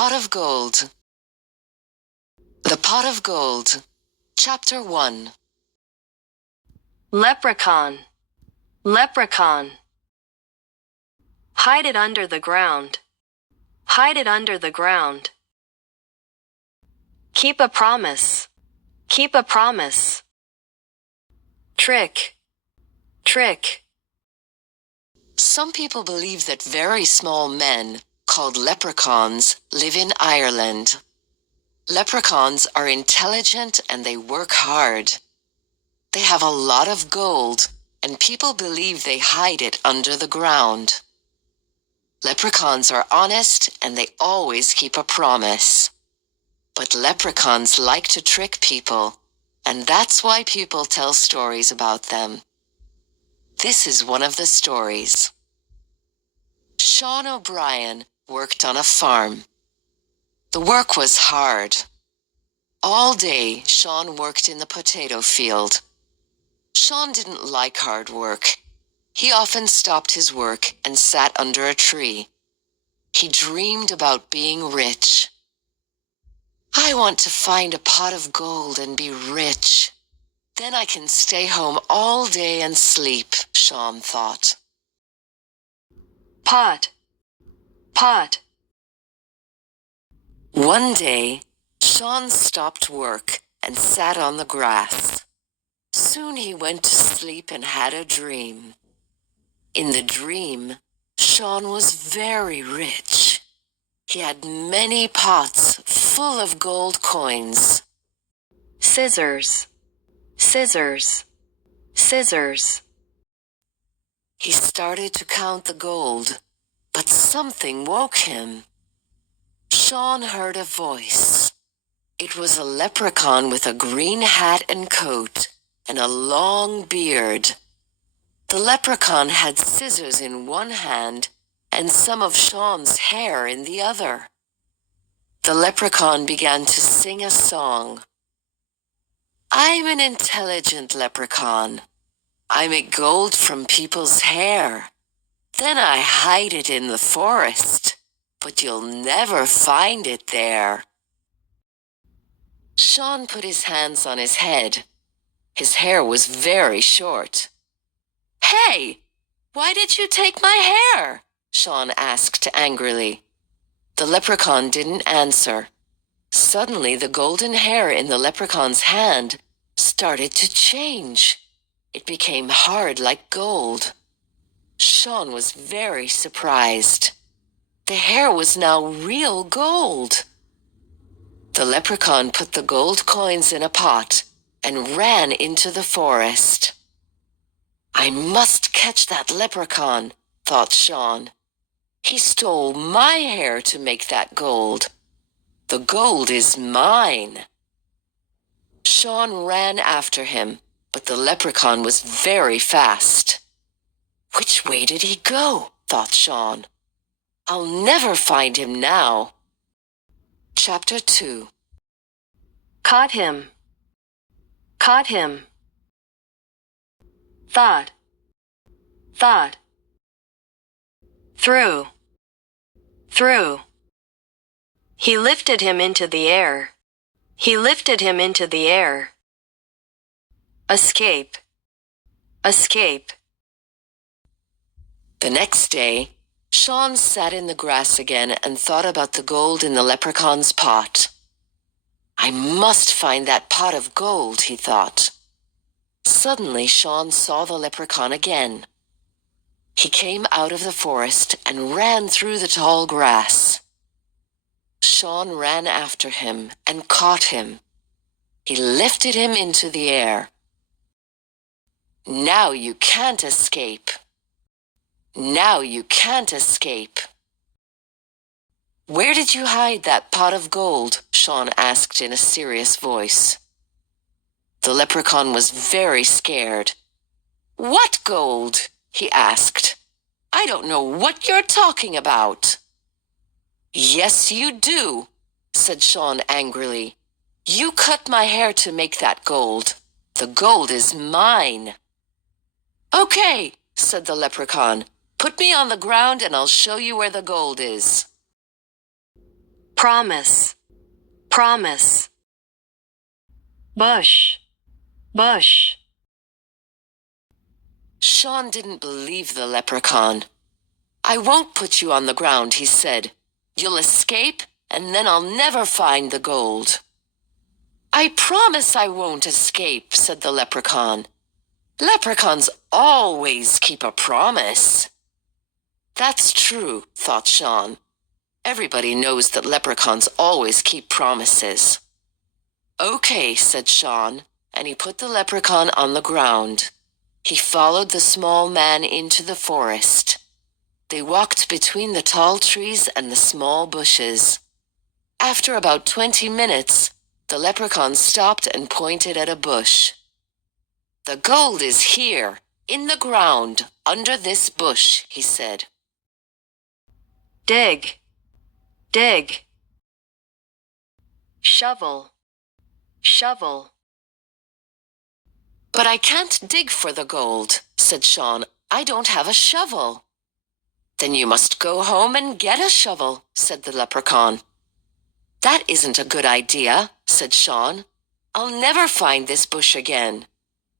pot of gold. The pot of gold. Chapter 1. Leprechaun. Leprechaun. Hide it under the ground. Hide it under the ground. Keep a promise. Keep a promise. Trick. Trick. Some people believe that very small men, called leprechauns, live in Ireland. Leprechauns are intelligent and they work hard. They have a lot of gold, and people believe they hide it under the ground. Leprechauns are honest and they always keep a promise. But leprechauns like to trick people, and that's why people tell stories about them. This is one of the stories. Shaun O'Brien worked on a farm. The work was hard. All day, Shaun worked in the potato field. Shaun didn't like hard work. He often stopped his work and sat under a tree. He dreamed about being rich. I want to find a pot of gold and be rich. Then I can stay home all day and sleep, Shaun thought. Pot. Pot. One day, Shaun stopped work and sat on the grass. Soon he went to sleep and had a dream. In the dream, Shaun was very rich. He had many pots full of gold coins. Scissors. Scissors. Scissors. He started to count the gold, but something woke him. Shaun heard a voice. It was a leprechaun with a green hat and coat and a long beard. The leprechaun had scissors in one hand and some of Shaun's hair in the other. The leprechaun began to sing a song. I'm an intelligent leprechaun. I make gold from people's hair. Then I hide it in the forest, but you'll never find it there. Shaun put his hands on his head. His hair was very short. Hey, why did you take my hair? Shaun asked angrily. The leprechaun didn't answer. Suddenly, the golden hair in the leprechaun's hand started to change. It became hard like gold. Shaun was very surprised. The hair was now real gold. The leprechaun put the gold coins in a pot and ran into the forest. I must catch that leprechaun, thought Shaun. He stole my hair to make that gold. The gold is mine. Shaun ran after him, but the leprechaun was very fast. Which way did he go? Thought Shaun. I'll never find him now. Chapter 2. Caught him. Caught him. Thought. Thought. Threw. Threw. He lifted him into the air. He lifted him into the air. Escape. Escape. The next day, Shaun sat in the grass again and thought about the gold in the leprechaun's pot. I must find that pot of gold, he thought. Suddenly, Shaun saw the leprechaun again. He came out of the forest and ran through the tall grass. Shaun ran after him and caught him. He lifted him into the air. Now you can't escape. Now you can't escape. Where did you hide that pot of gold? Shaun asked in a serious voice. The leprechaun was very scared. What gold? He asked. I don't know what you're talking about. Yes, you do, said Shaun angrily. You cut my hair to make that gold. The gold is mine. Okay, said the leprechaun. Put me on the ground and I'll show you where the gold is. promise, promise. Bush, bush. Shaun didn't believe the leprechaun. "I won't put you on the ground," he said. "You'll escape, and then I'll never find the gold." "I promise I won't escape," said the leprechaun. "Leprechauns always keep a promise." That's true, thought Shaun. Everybody knows that leprechauns always keep promises. "Okay," said Shaun, and he put the leprechaun on the ground. He followed the small man into the forest. They walked between the tall trees and the small bushes. After about 20 minutes, the leprechaun stopped and pointed at a bush. "The gold is here, in the ground, under this bush," he said. Dig, dig. Shovel, shovel. "But I can't dig for the gold," said Shaun. "I don't have a shovel." "Then you must go home and get a shovel," said the leprechaun. "That isn't a good idea," said Shaun. "I'll never find this bush again.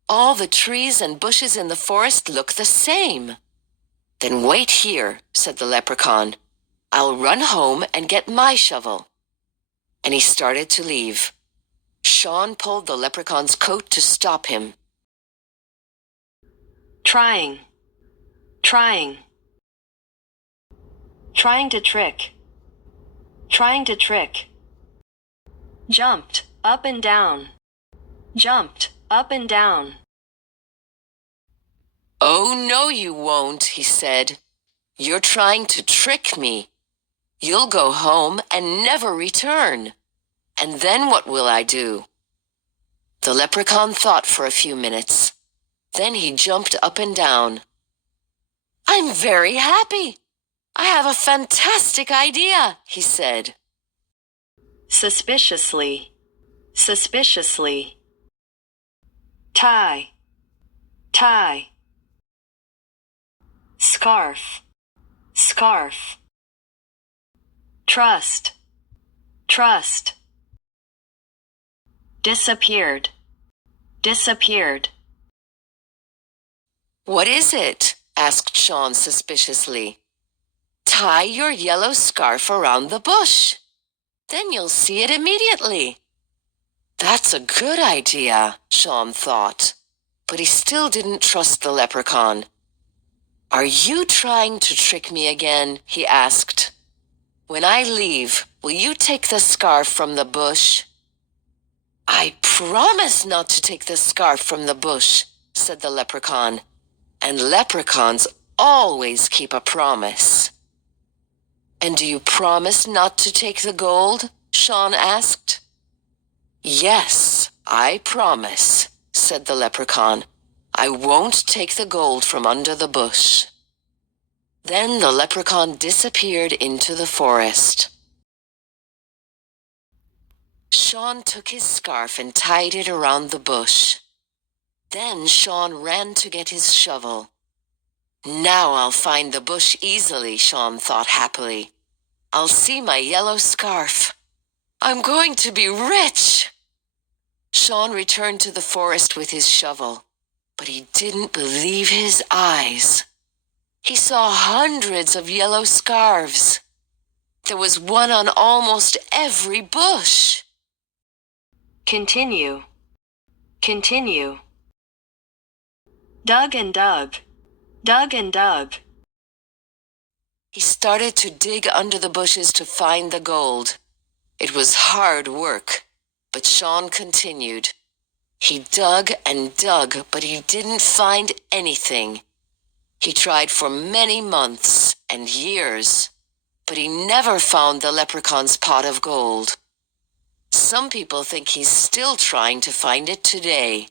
All the trees and bushes in the forest look the same." "Then wait here," said the leprechaun. "I'll run home and get my shovel." And he started to leave. Shaun pulled the leprechaun's coat to stop him. Trying, trying. Trying to trick, trying to trick. Jumped up and down, jumped up and down. "Oh, no, you won't," he said. "You're trying to trick me. You'll go home and never return. And then what will I do?" The leprechaun thought for a few minutes. Then he jumped up and down. "I'm very happy. I have a fantastic idea," he said. Suspiciously, suspiciously. Tie, tie. Scarf, scarf. Trust, trust. Disappeared, disappeared. "What is it?" asked Shaun suspiciously. "Tie your yellow scarf around the bush. Then you'll see it immediately." That's a good idea, Shaun thought. But he still didn't trust the leprechaun. "Are you trying to trick me again?" he asked. "When I leave, will you take the scarf from the bush?" "I promise not to take the scarf from the bush," said the leprechaun. And leprechauns always keep a promise. "And do you promise not to take the gold?" Shaun asked. "Yes, I promise," said the leprechaun. "I won't take the gold from under the bush." Then the leprechaun disappeared into the forest. Shaun took his scarf and tied it around the bush. Then Shaun ran to get his shovel. "Now I'll find the bush easily," Shaun thought happily. "I'll see my yellow scarf. I'm going to be rich." Shaun returned to the forest with his shovel, but he didn't believe his eyes. He saw hundreds of yellow scarves. There was one on almost every bush. Continue, continue. Dug and dug, dug and dug. He started to dig under the bushes to find the gold. It was hard work, but Shaun continued. He dug and dug, but he didn't find anything. He tried for many months and years, but he never found the leprechaun's pot of gold. Some people think he's still trying to find it today.